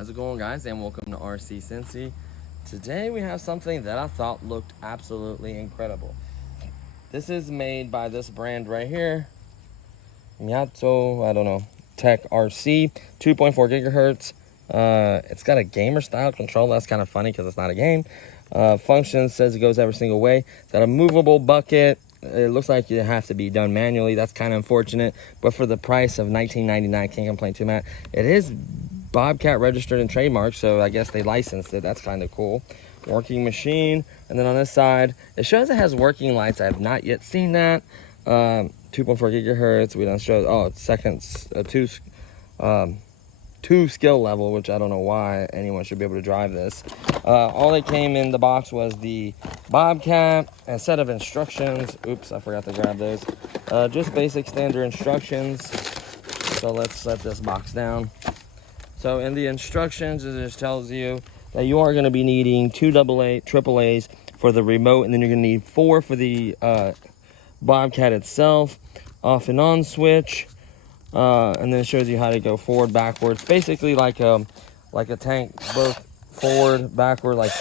How's it going, guys, and welcome to RC Cincy. Today we have something that I thought looked absolutely incredible. This is made by this brand right here, Maisto, I don't know, Tech RC, 2.4 gigahertz. It's got a gamer style controller. That's kind of funny because it's not a game. Function says it goes every single way. It's got a movable bucket. It looks like it has to be done manually. That's kind of unfortunate, but for the price of $19.99, can't complain too much. It is Bobcat registered and trademarked, so I guess they licensed it. That's kind of cool. Working machine, and then on this side it shows it has working lights. I have not yet seen that. 2.4 gigahertz. We don't show, oh, it's seconds, two skill level, which I don't know why anyone should be able to drive this. All that came in the box was the Bobcat, a set of instructions. Oops, I forgot to grab those. Just basic standard instructions. So let's set this box down. So in the instructions, it just tells you that you are going to be needing 2 AAAs for the remote, and then you're going to need 4 for the Bobcat itself, off and on switch, and then it shows you how to go forward, backwards, basically like a tank, both forward, backward, like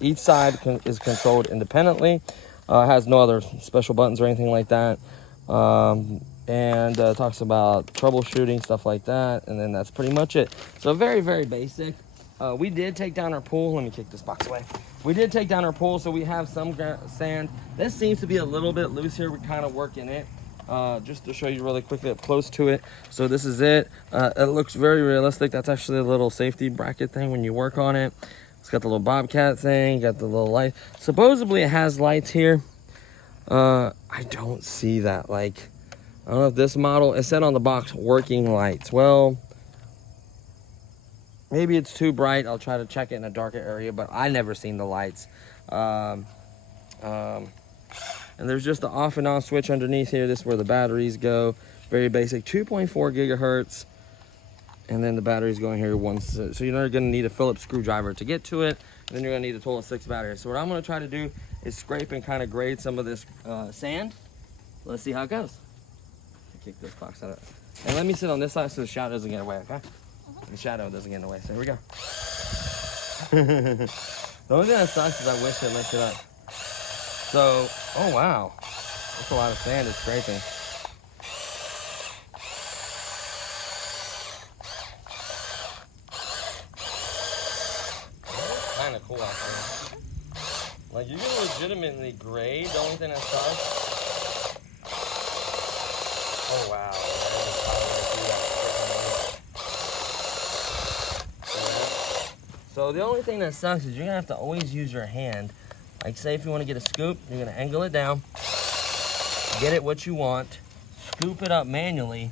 each side is controlled independently. Has no other special buttons or anything like that. And talks about troubleshooting, stuff like that, and then that's pretty much it. So very, very basic. We did take down our pool. Let me kick this box away. We did take down our pool, so we have some sand. This seems to be a little bit loose here. We're kind of working it. Just to show you really quickly up close to it. So this is it. It looks very realistic. That's actually a little safety bracket thing when you work on it. It's got the little Bobcat thing, got the little light. Supposedly it has lights here. I don't see that. Like, I don't know if this model, it said on the box, working lights. Well, maybe it's too bright. I'll try to check it in a darker area, but I never seen the lights. And there's just the off and on switch underneath here. This is where the batteries go. Very basic, 2.4 gigahertz. And then the batteries going here once. So you're not gonna need a Phillips screwdriver to get to it. And then you're gonna need a total of 6 batteries. So what I'm gonna try to do is scrape and kind of grade some of this sand. Let's see how it goes. Kick this box out. And let me sit on this side so the shadow doesn't get away, okay? The shadow doesn't get in the way. So here we go. The only thing that sucks is I wish it lifted up. So, oh wow. That's a lot of sand it's scraping. That's kind of cool out there. Like, you can legitimately grade. The only thing that sucks. Oh wow. So the only thing that sucks is you're gonna have to always use your hand. Like, say if you want to get a scoop, you're gonna angle it down, get it what you want, scoop it up manually,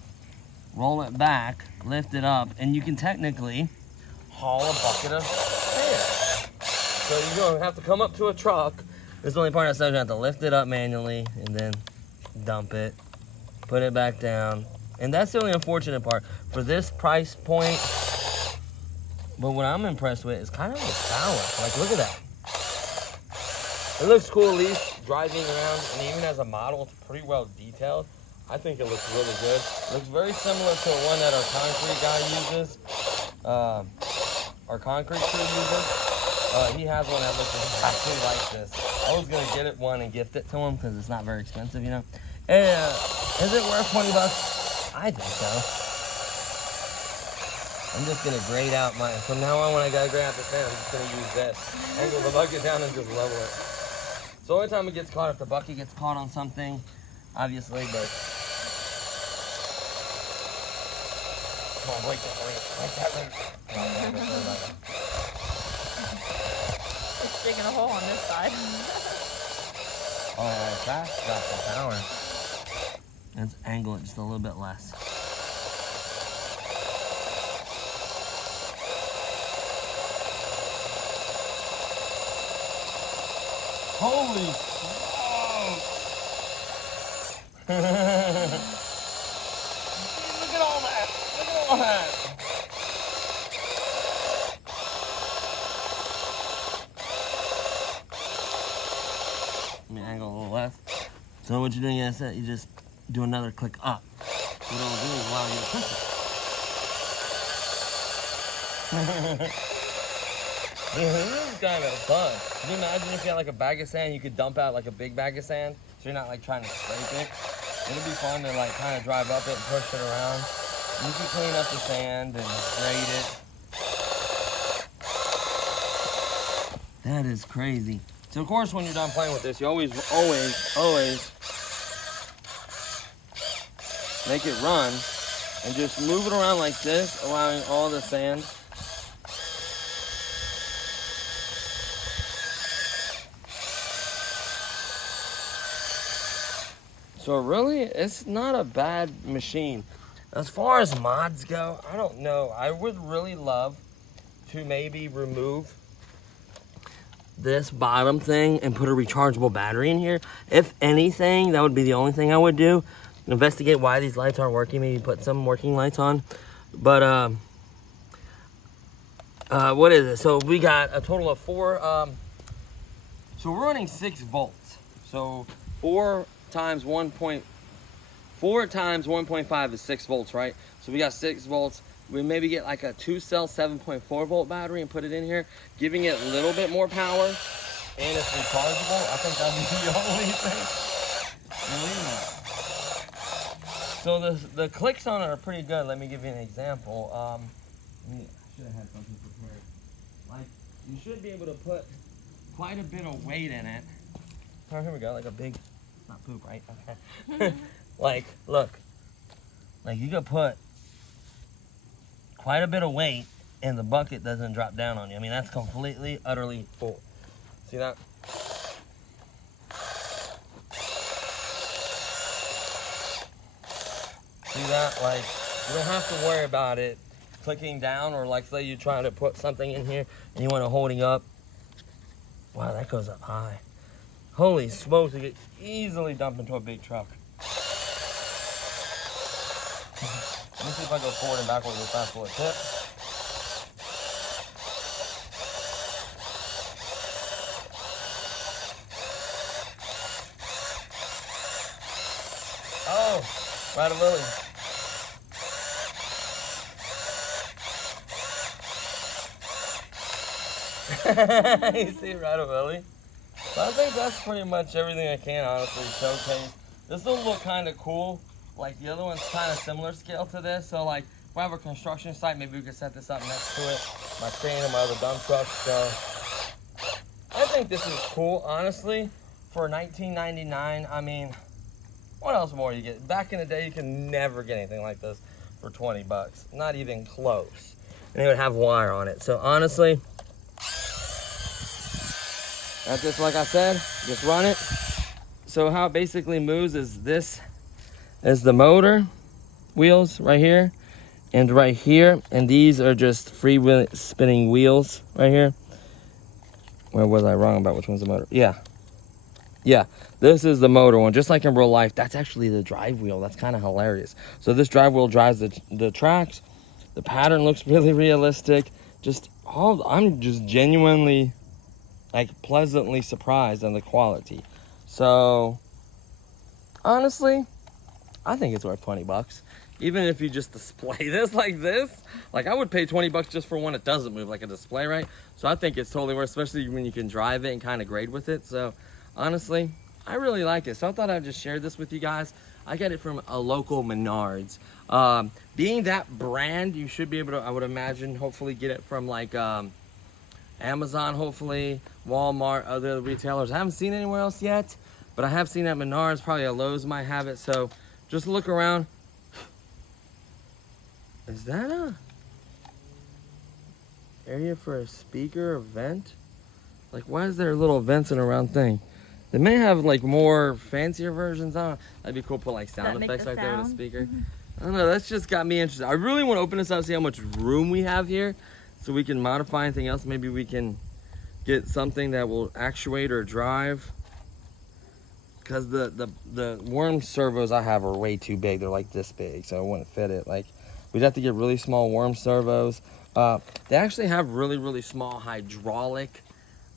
roll it back, lift it up, and you can technically haul a bucket of sand. So you're gonna have to come up to a truck. This is the only part that says you have to lift it up manually and then dump it, put it back down. And that's the only unfortunate part for this price point. But what I'm impressed with is kind of the balance. Like, look at that. It looks cool, at least driving around, and even as a model, it's pretty well detailed. I think it looks really good. It looks very similar to one that our concrete guy uses. Our concrete crew uses. He has one that looks exactly like this. I was gonna get one and gift it to him because it's not very expensive, you know. And is it worth 20 bucks? I think so. I'm just gonna grade out mine. From now on, when I gotta grade out the sand, I'm just gonna use this. Angle the bucket down and just level it. So the only time it gets caught, if the bucket gets caught on something, obviously, but. Come on, break that ring. It's digging a hole on this side. Oh, that's got some power. Let's angle it just a little bit less. Holy smokes! Look at all that! Look at all that! Let me angle a little left. So what you're doing is that you just do another click up. What it'll do is allow you to push it. This is kind of fun. Can you imagine if you had like a bag of sand, you could dump out like a big bag of sand, so you're not like trying to scrape it. It'd be fun to like kind of drive up it and push it around. You can clean up the sand and grade it. That is crazy. So of course, when you're done playing with this, you always make it run and just move it around like this, allowing all the sand. So really, it's not a bad machine. As far as mods go, I don't know. I would really love to maybe remove this bottom thing and put a rechargeable battery in here. If anything, that would be the only thing I would do. Investigate why these lights aren't working. Maybe put some working lights on. But what is it? So we got a total of 4. So we're running 6 volts. So 4 times 1.5 is 6 volts, right? So we got 6 volts. We maybe get like a 2-cell 7.4 volt battery and put it in here, giving it a little bit more power, and it's rechargeable. I think that'd be the only thing. So the clicks on it are pretty good. Let me give you an example. I should have had something prepared. Like, you should be able to put quite a bit of weight in it. Oh, here we go, like a big, not poop, right? Okay. Like, look, like you could put quite a bit of weight and the bucket doesn't drop down on you. I mean, that's completely, utterly full. See that? See that? Like, you don't have to worry about it clicking down, or like say you try to put something in here and you want to holding up. Wow, that goes up high. Holy smokes, it could easily dump into a big truck. Let me see if I go forward and backward real fast for a tip. Oh, right a lily. You see right a lily? So I think that's pretty much everything I can honestly showcase. This will look kind of cool. Like the other one's kind of similar scale to this. So like if I have a construction site, maybe we could set this up next to it. My crane and my other dump truck. So I think this is cool, honestly. For $19.99, I mean, what else more you get? Back in the day, you can never get anything like this for 20 bucks. Not even close. And it would have wire on it. So honestly, that's just like I said, just run it. So how it basically moves is this is the motor wheels right here and right here. And these are just free spinning wheels right here. Where was I wrong about which one's the motor? Yeah. Yeah, this is the motor one, just like in real life. That's actually the drive wheel. That's kind of hilarious. So this drive wheel drives the tracks. The pattern looks really realistic. I'm just genuinely, like, pleasantly surprised on the quality. So, honestly, I think it's worth 20 bucks. Even if you just display this like this, like I would pay 20 bucks just for one that doesn't move, like a display, right? So I think it's totally worth, especially when you can drive it and kind of grade with it. So honestly, I really like it. So I thought I'd just share this with you guys. I got it from a local Menards. Being that brand, you should be able to, I would imagine, hopefully get it from like Amazon, hopefully, Walmart, other retailers. I haven't seen it anywhere else yet, but I have seen at Menards, probably at Lowe's might have it. So just look around. Is that a area for a speaker or vent? Like, why is there little vents in a round thing? They may have like more fancier versions on. That'd be cool. Put like sound effects right there with a speaker. I don't know. That's just got me interested. I really want to open this up, see how much room we have here, so we can modify anything else. Maybe we can get something that will actuate or drive. Because the worm servos I have are way too big. They're like this big, so it wouldn't fit it. Like, we'd have to get really small worm servos. They actually have really, really small hydraulic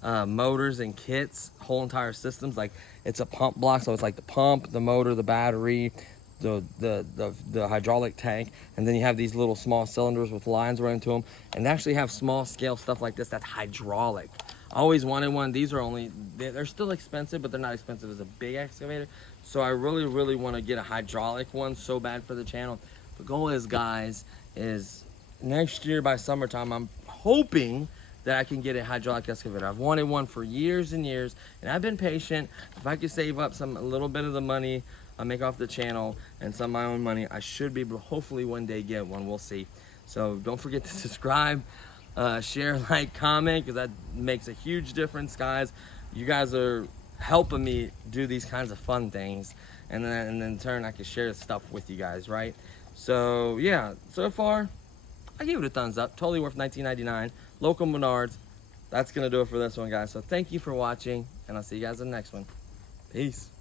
motors and kits, whole entire systems. Like, it's a pump block, so it's like the pump, the motor, the battery, the hydraulic tank, and then you have these little small cylinders with lines running to them. And they actually have small scale stuff like this that's hydraulic. I always wanted one. These are they're still expensive, but they're not expensive as a big excavator. So I really, really want to get a hydraulic one so bad for the channel. The goal is, guys, is next year by summertime, I'm hoping that I can get a hydraulic excavator. I've wanted one for years and years, and I've been patient. If I could save up a little bit of the money I make off the channel and some of my own money, I should be able to hopefully one day get one. We'll see. So don't forget to subscribe. Share, like, comment, because that makes a huge difference, guys. You guys are helping me do these kinds of fun things, and then in turn I can share stuff with you guys, right? So yeah, so far I gave it a thumbs up. Totally worth $19.99. Local Menards. That's gonna do it for this one, guys. So thank you for watching, and I'll see you guys in the next one. Peace.